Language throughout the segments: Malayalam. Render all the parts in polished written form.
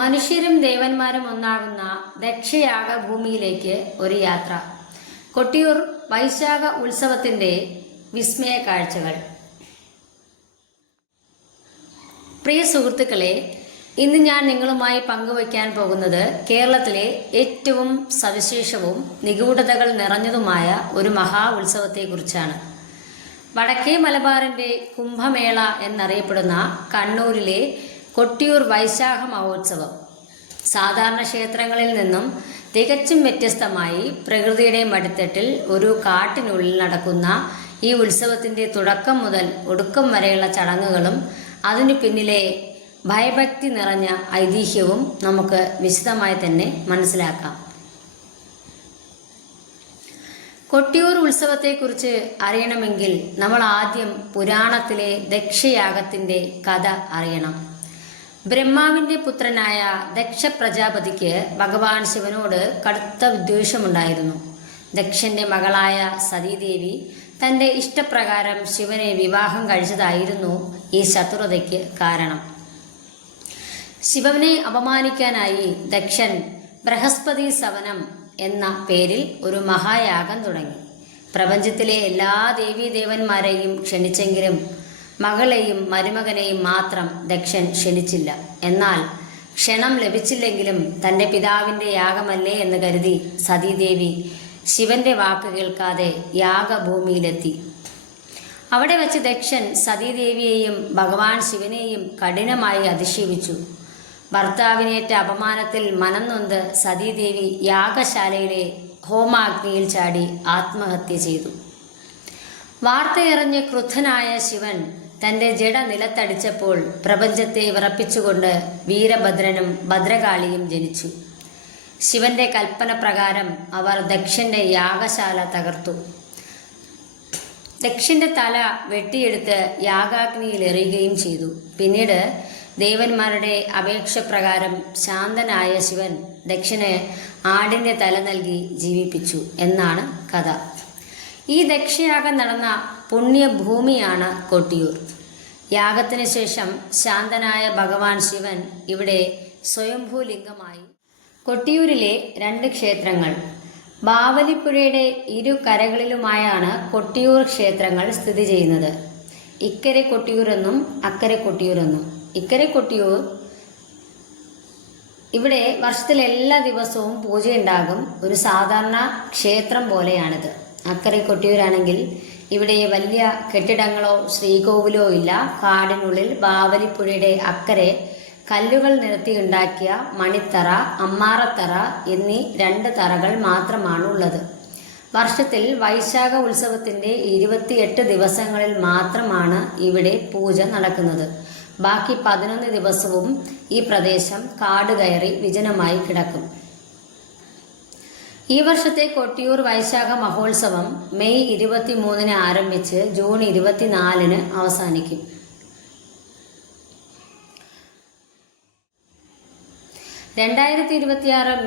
മനുഷ്യരും ദേവന്മാരും ഒന്നാകുന്ന ദക്ഷയാഗ ഭൂമിയിലേക്ക് ഒരു യാത്ര. കൊട്ടിയൂർ വൈശാഖ ഉത്സവത്തിന്റെ വിസ്മയ കാഴ്ചകൾ. പ്രിയ സുഹൃത്തുക്കളെ, ഇന്ന് ഞാൻ നിങ്ങളുമായി പങ്കുവയ്ക്കാൻ പോകുന്നത് കേരളത്തിലെ ഏറ്റവും സവിശേഷവും നിഗൂഢതകൾ നിറഞ്ഞതുമായ ഒരു മഹാ ഉത്സവത്തെക്കുറിച്ചാണ്. വടക്കേ മലബാറിന്റെ കുംഭമേള എന്നറിയപ്പെടുന്ന കണ്ണൂരിലെ കൊട്ടിയൂർ വൈശാഖ മഹോത്സവം സാധാരണ ക്ഷേത്രങ്ങളിൽ നിന്നും തികച്ചും വ്യത്യസ്തമായി പ്രകൃതിയുടെ മടിത്തട്ടിൽ ഒരു കാട്ടിനുള്ളിൽ നടക്കുന്ന ഈ ഉത്സവത്തിന്റെ തുടക്കം മുതൽ ഒടുക്കം വരെയുള്ള ചടങ്ങുകളും അതിനു പിന്നിലെ ഭയഭക്തി നിറഞ്ഞ ഐതിഹ്യവും നമുക്ക് വിശദമായി തന്നെ മനസ്സിലാക്കാം. കൊട്ടിയൂർ ഉത്സവത്തെക്കുറിച്ച് അറിയണമെങ്കിൽ നമ്മൾ ആദ്യം പുരാണത്തിലെ ദക്ഷയാഗത്തിന്റെ കഥ അറിയണം. ബ്രഹ്മാവിന്റെ പുത്രനായ ദക്ഷ പ്രജാപതിക്ക് ഭഗവാൻ ശിവനോട് കടുത്ത വിദ്വേഷമുണ്ടായിരുന്നു. ദക്ഷന്റെ മകളായ സതീദേവി തന്റെ ഇഷ്ടപ്രകാരം ശിവനെ വിവാഹം കഴിച്ചതായിരുന്നു ഈ ശത്രുതയ്ക്ക് കാരണം. ശിവനെ അപമാനിക്കാനായി ദക്ഷൻ ബൃഹസ്പതി സവനം എന്ന പേരിൽ ഒരു മഹായാഗം തുടങ്ങി. പ്രപഞ്ചത്തിലെ എല്ലാ ദേവീദേവന്മാരെയും ക്ഷണിച്ചെങ്കിലും മകളെയും മരുമകനെയും മാത്രം ദക്ഷൻ ക്ഷണിച്ചില്ല. എന്നാൽ ക്ഷണം ലഭിച്ചില്ലെങ്കിലും തന്റെ പിതാവിന്റെ യാഗമല്ലേ എന്ന് കരുതി സതീദേവി ശിവന്റെ വാക്ക് കേൾക്കാതെ യാഗഭൂമിയിലെത്തി. അവിടെ വെച്ച് ദക്ഷൻ സതീദേവിയെയും ഭഗവാൻ ശിവനെയും കഠിനമായി അധിക്ഷേപിച്ചു. ഭർത്താവിനേറ്റ അപമാനത്തിൽ മനം നൊന്ത് സതീദേവി യാഗശാലയിലെ ഹോമാഗ്നിയിൽ ചാടി ആത്മഹത്യ ചെയ്തു. വാർത്തയറിഞ്ഞ് ക്രുദ്ധനായ ശിവൻ തന്റെ ജഡ നിലത്തടിച്ചപ്പോൾ പ്രപഞ്ചത്തെ വിറപ്പിച്ചുകൊണ്ട് വീരഭദ്രനും ഭദ്രകാളിയും ജനിച്ചു. ശിവന്റെ കൽപ്പന പ്രകാരം അവർ ദക്ഷന്റെ യാഗശാല തകർത്തു. ദക്ഷന്റെ തല വെട്ടിയെടുത്ത് യാഗാഗ്നിയിൽ എറിയുകയും ചെയ്തു. പിന്നീട് ദേവന്മാരുടെ അപേക്ഷ പ്രകാരം ശാന്തനായ ശിവൻ ദക്ഷന് ആടിന്റെ തല നൽകി ജീവിപ്പിച്ചു എന്നാണ് കഥ. ഈ ദക്ഷയാഗം നടന്ന പുണ്യഭൂമിയാണ് കൊട്ടിയൂർ. യാഗത്തിന് ശേഷം ശാന്തനായ ഭഗവാൻ ശിവൻ ഇവിടെ സ്വയംഭൂലിംഗമായി. കൊട്ടിയൂരിലെ 2 ക്ഷേത്രങ്ങൾ. ബാവലിപ്പുഴയുടെ ഇരു കരകളിലുമായാണ് കൊട്ടിയൂർ ക്ഷേത്രങ്ങൾ സ്ഥിതി ചെയ്യുന്നത്. ഇക്കരെ കൊട്ടിയൂർ എന്നും അക്കരെ കൊട്ടിയൂർ എന്നും. ഇക്കരെ കൊട്ടിയൂർ ഇവിടെ വർഷത്തിൽ എല്ലാ ദിവസവും പൂജയുണ്ടാകും. ഒരു സാധാരണ ക്ഷേത്രം പോലെയാണിത്. അക്കരെ കൊട്ടിയൂരാണെങ്കിൽ ഇവിടെ വലിയ കെട്ടിടങ്ങളോ ശ്രീകോവിലോ ഇല്ല. കാടിനുള്ളിൽ ബാവലിപ്പുഴയുടെ അക്കരെ കല്ലുകൾ നിരത്തിയുണ്ടാക്കിയ മണിത്തറ, അമ്മാറത്തറ എന്നീ 2 തറകൾ മാത്രമാണ് ഉള്ളത്. വർഷത്തിൽ വൈശാഖ ഉത്സവത്തിന്റെ 28 ദിവസങ്ങളിൽ മാത്രമാണ് ഇവിടെ പൂജ നടക്കുന്നത്. ബാക്കി 11 ദിവസവും ഈ പ്രദേശം കാട് കയറി വിജനമായി കിടക്കും. ഈ വർഷത്തെ കൊട്ടിയൂർ വൈശാഖ മഹോത്സവം മെയ് 23 ആരംഭിച്ച് ജൂൺ 24 അവസാനിക്കും.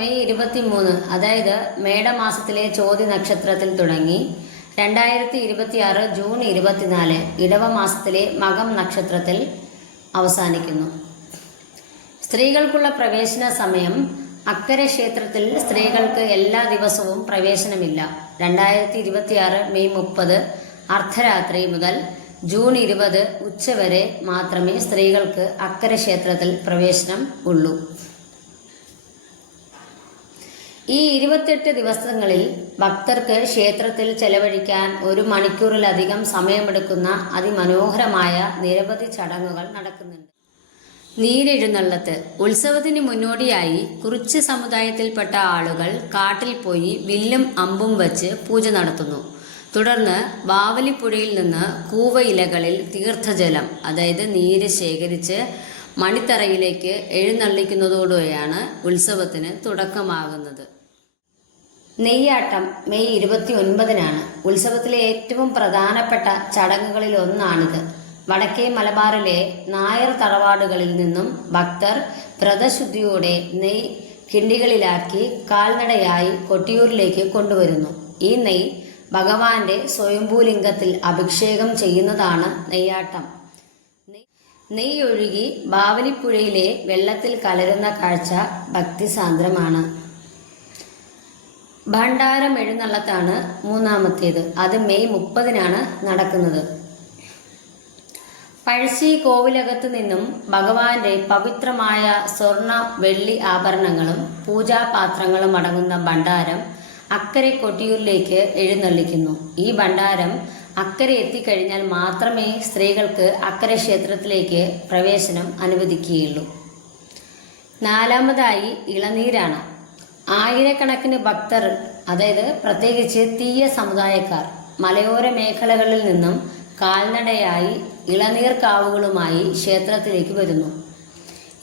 മെയ് 23 അതായത് മേടമാസത്തിലെ ചോതി നക്ഷത്രത്തിൽ തുടങ്ങി 2026 ജൂൺ 24 ഇടവമാസത്തിലെ മകം നക്ഷത്രത്തിൽ അവസാനിക്കുന്നു. സ്ത്രീകൾക്കുള്ള പ്രവേശന സമയം. അക്കരെ ക്ഷേത്രത്തിൽ സ്ത്രീകൾക്ക് എല്ലാ ദിവസവും പ്രവേശനമില്ല. 2026 മെയ് 30 അർദ്ധരാത്രി മുതൽ ജൂൺ 20 ഉച്ചവരെ മാത്രമേ സ്ത്രീകൾക്ക് അക്കരെ ക്ഷേത്രത്തിൽ പ്രവേശനം ഉള്ളൂ. ഈ 28 ദിവസങ്ങളിൽ ഭക്തർക്ക് ക്ഷേത്രത്തിൽ ചെലവഴിക്കാൻ 1 മണിക്കൂറിലധികം സമയമെടുക്കുന്ന അതിമനോഹരമായ നിരവധി ചടങ്ങുകൾ നടക്കുന്നുണ്ട്. നീരെഴുന്നള്ളത്ത്. ഉത്സവത്തിന് മുന്നോടിയായി കുറിച്യ സമുദായത്തിൽപ്പെട്ട ആളുകൾ കാട്ടിൽ പോയി വില്ലും അമ്പും വച്ച് പൂജ നടത്തുന്നു. തുടർന്ന് ബാവലിപ്പുഴയിൽ നിന്ന് കൂവയിലകളിൽ തീർത്ഥജലം അതായത് നീര് ശേഖരിച്ച് മണിത്തറയിലേക്ക് എഴുന്നള്ളിക്കുന്നതോടെയാണ് ഉത്സവത്തിന് തുടക്കമാകുന്നത്. നെയ്യാട്ടം മെയ് 29 ഉത്സവത്തിലെ ഏറ്റവും പ്രധാനപ്പെട്ട ചടങ്ങുകളിൽ ഒന്നാണിത്. വടക്കേ മലബാറിലെ നായർ തറവാടുകളിൽ നിന്നും ഭക്തർ വ്രതശുദ്ധിയോടെ നെയ് കിണ്ടികളിലാക്കി കാൽനടയായി കൊട്ടിയൂരിലേക്ക് കൊണ്ടുവരുന്നു. ഈ നെയ് ഭഗവാന്റെ സ്വയംഭൂലിംഗത്തിൽ അഭിഷേകം ചെയ്യുന്നതാണ് നെയ്യാട്ടം. നെയ്യ് ഒഴുകി ബാവലിപ്പുഴയിലെ വെള്ളത്തിൽ കലരുന്ന കാഴ്ച ഭക്തിസാന്ദ്രമാണ്. ഭണ്ഡാരം എഴുന്നള്ളത്താണ് മൂന്നാമത്തേത്. അത് മെയ് 30-നാണ് നടക്കുന്നത്. പഴശ്ശി കോവിലകത്തു നിന്നും ഭഗവാന്റെ പവിത്രമായ സ്വർണ വെള്ളി ആഭരണങ്ങളും പൂജാപാത്രങ്ങളും അടങ്ങുന്ന ഭണ്ഡാരം അക്കരെ കൊട്ടിയൂരിലേക്ക് എഴുന്നള്ളിക്കുന്നു. ഈ ഭണ്ഡാരം അക്കരെ എത്തിക്കഴിഞ്ഞാൽ മാത്രമേ സ്ത്രീകൾക്ക് അക്കരെ ക്ഷേത്രത്തിലേക്ക് പ്രവേശനം അനുവദിക്കുകയുള്ളൂ. നാലാമതായി ഇളനീരാണ്. ആയിരക്കണക്കിന് ഭക്തർ, അതായത് പ്രത്യേകിച്ച് തീയ സമുദായക്കാർ, മലയോര മേഖലകളിൽ നിന്നും കാൽനടയായി ഇളനീർ കാവുകളുമായി ക്ഷേത്രത്തിലേക്ക് വരുന്നു.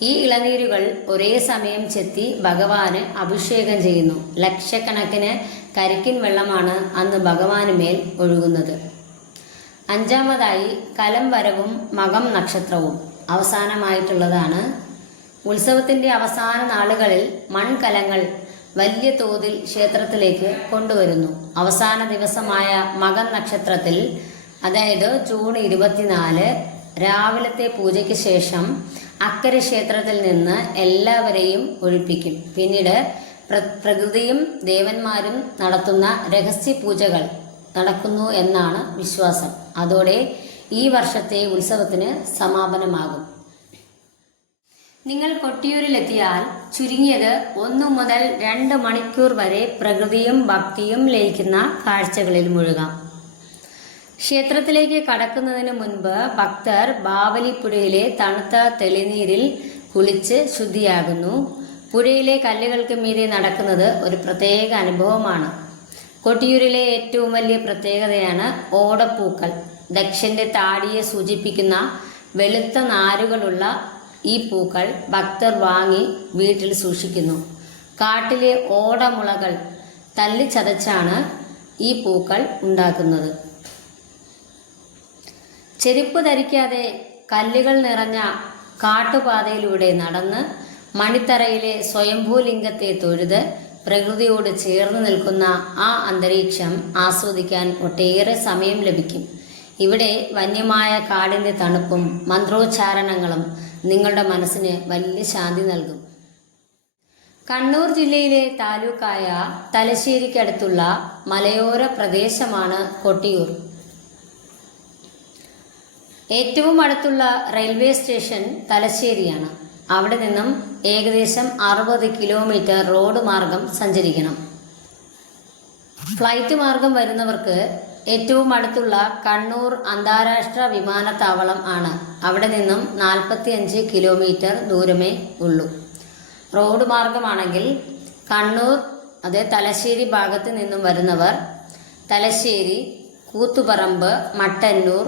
ഈ ഇളനീരുകൾ ഒരേ സമയം ചെത്തി ഭഗവാന് അഭിഷേകം ചെയ്യുന്നു. ലക്ഷക്കണക്കിന് കരിക്കിൻ വെള്ളമാണ് അന്ന് ഭഗവാന് മേൽ ഒഴുകുന്നത്. അഞ്ചാമതായി കലം വരവും മകം നക്ഷത്രവും അവസാനമായിട്ടുള്ളതാണ്. ഉത്സവത്തിന്റെ അവസാന നാളുകളിൽ മൺകലങ്ങൾ വലിയ തോതിൽ ക്ഷേത്രത്തിലേക്ക് കൊണ്ടുവരുന്നു. അവസാന ദിവസമായ മകം നക്ഷത്രത്തിൽ, അതായത് ജൂൺ 24 രാവിലത്തെ പൂജയ്ക്ക് ശേഷം അക്കരെ ക്ഷേത്രത്തിൽ നിന്ന് എല്ലാവരെയും ഒഴിപ്പിക്കും. പിന്നീട് പ്രകൃതിയും ദേവന്മാരും നടത്തുന്ന രഹസ്യ പൂജകൾ നടക്കുന്നു എന്നാണ് വിശ്വാസം. അതോടെ ഈ വർഷത്തെ ഉത്സവത്തിന് സമാപനമാകും. നിങ്ങൾ കൊട്ടിയൂരിലെത്തിയാൽ ചുരുങ്ങിയത് 1 മുതൽ 2 മണിക്കൂർ വരെ പ്രകൃതിയും ഭക്തിയും ലയിക്കുന്ന കാഴ്ചകളിൽ മുഴുകാം. ക്ഷേത്രത്തിലേക്ക് കടക്കുന്നതിന് മുൻപ് ഭക്തർ ബാവലിപ്പുഴയിലെ തണുത്ത തെളിനീരിൽ കുളിച്ച് ശുദ്ധിയാകുന്നു. പുഴയിലെ കല്ലുകൾക്ക് മീതെ നടക്കുന്നത് ഒരു പ്രത്യേക അനുഭവമാണ്. കൊട്ടിയൂരിലെ ഏറ്റവും വലിയ പ്രത്യേകതയാണ് ഓടപ്പൂക്കൾ. ദക്ഷന്റെ താടിയെ സൂചിപ്പിക്കുന്ന വെളുത്ത നാരുകളുള്ള ഈ പൂക്കൾ ഭക്തർ വാങ്ങി വീട്ടിൽ സൂക്ഷിക്കുന്നു. കാട്ടിലെ ഓടമുളകൾ തല്ലിച്ചതച്ചാണ് ഈ പൂക്കൾ ഉണ്ടാക്കുന്നത്. ചെരുപ്പ് ധരിക്കാതെ കല്ലുകൾ നിറഞ്ഞ കാട്ടുപാതയിലൂടെ നടന്ന് മണിത്തറയിലെ സ്വയംഭൂലിംഗത്തെ തൊഴുത് പ്രകൃതിയോട് ചേർന്ന് നിൽക്കുന്ന ആ അന്തരീക്ഷം ആസ്വദിക്കാൻ ഒട്ടേറെ സമയം ലഭിക്കും. ഇവിടെ വന്യമായ കാടിന്റെ തണുപ്പും മന്ത്രോച്ചാരണങ്ങളും നിങ്ങളുടെ മനസ്സിന് വലിയ ശാന്തി നൽകും. കണ്ണൂർ ജില്ലയിലെ താലൂക്കായ തലശ്ശേരിക്കടുത്തുള്ള മലയോര പ്രദേശമാണ് കൊട്ടിയൂർ. ഏറ്റവും അടുത്തുള്ള റെയിൽവേ സ്റ്റേഷൻ തലശ്ശേരിയാണ്. അവിടെ നിന്നും ഏകദേശം 60 കിലോമീറ്റർ റോഡ് മാർഗം സഞ്ചരിക്കണം. ഫ്ലൈറ്റ് മാർഗം വരുന്നവർക്ക് ഏറ്റവും അടുത്തുള്ള കണ്ണൂർ അന്താരാഷ്ട്ര വിമാനത്താവളം ആണ്. അവിടെ നിന്നും 45 കിലോമീറ്റർ ദൂരമേ ഉള്ളൂ. റോഡ് മാർഗമാണെങ്കിൽ കണ്ണൂർ, തലശ്ശേരി ഭാഗത്ത് നിന്നും വരുന്നവർ തലശ്ശേരി, കൂത്തുപറമ്പ്, മട്ടന്നൂർ,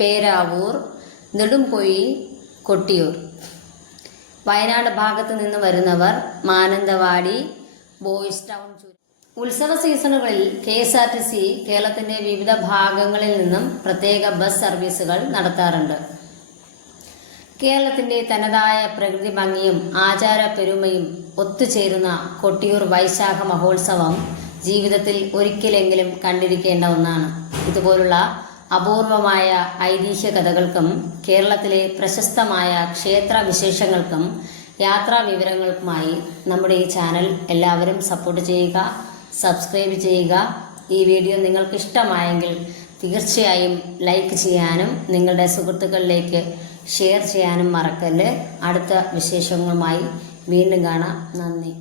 പേരാവൂർ, നെടുംപൊഴി, കൊട്ടിയൂർ. വയനാട് ഭാഗത്ത് നിന്ന് വരുന്നവർ മാനന്തവാടി, ബോയ്സ് ടൗൺ. ഉത്സവ സീസണുകളിൽ KSRTC കേരളത്തിന്റെ വിവിധ ഭാഗങ്ങളിൽ നിന്നും പ്രത്യേക ബസ് സർവീസുകൾ നടത്താറുണ്ട്. കേരളത്തിന്റെ തനതായ പ്രകൃതി ഭംഗിയും ആചാര പെരുമയും ഒത്തുചേരുന്ന കൊട്ടിയൂർ വൈശാഖ മഹോത്സവം ജീവിതത്തിൽ ഒരിക്കലെങ്കിലും കണ്ടിരിക്കേണ്ട ഒന്നാണ്. ഇതുപോലുള്ള അപൂർവമായ ഐതിഹ്യ കഥകൾക്കും കേരളത്തിലെ പ്രശസ്തമായ ക്ഷേത്ര വിശേഷങ്ങൾക്കും യാത്രാ വിവരങ്ങൾക്കുമായി നമ്മുടെ ഈ ചാനൽ എല്ലാവരും സപ്പോർട്ട് ചെയ്യുക, സബ്സ്ക്രൈബ് ചെയ്യുക. ഈ വീഡിയോ നിങ്ങൾക്ക് ഇഷ്ടമായെങ്കിൽ തീർച്ചയായും ലൈക്ക് ചെയ്യാനും നിങ്ങളുടെ സുഹൃത്തുക്കളിലേക്ക് ഷെയർ ചെയ്യാനും മറക്കല്ല്. അടുത്ത വിശേഷങ്ങളുമായി വീണ്ടും കാണാം. നന്ദി.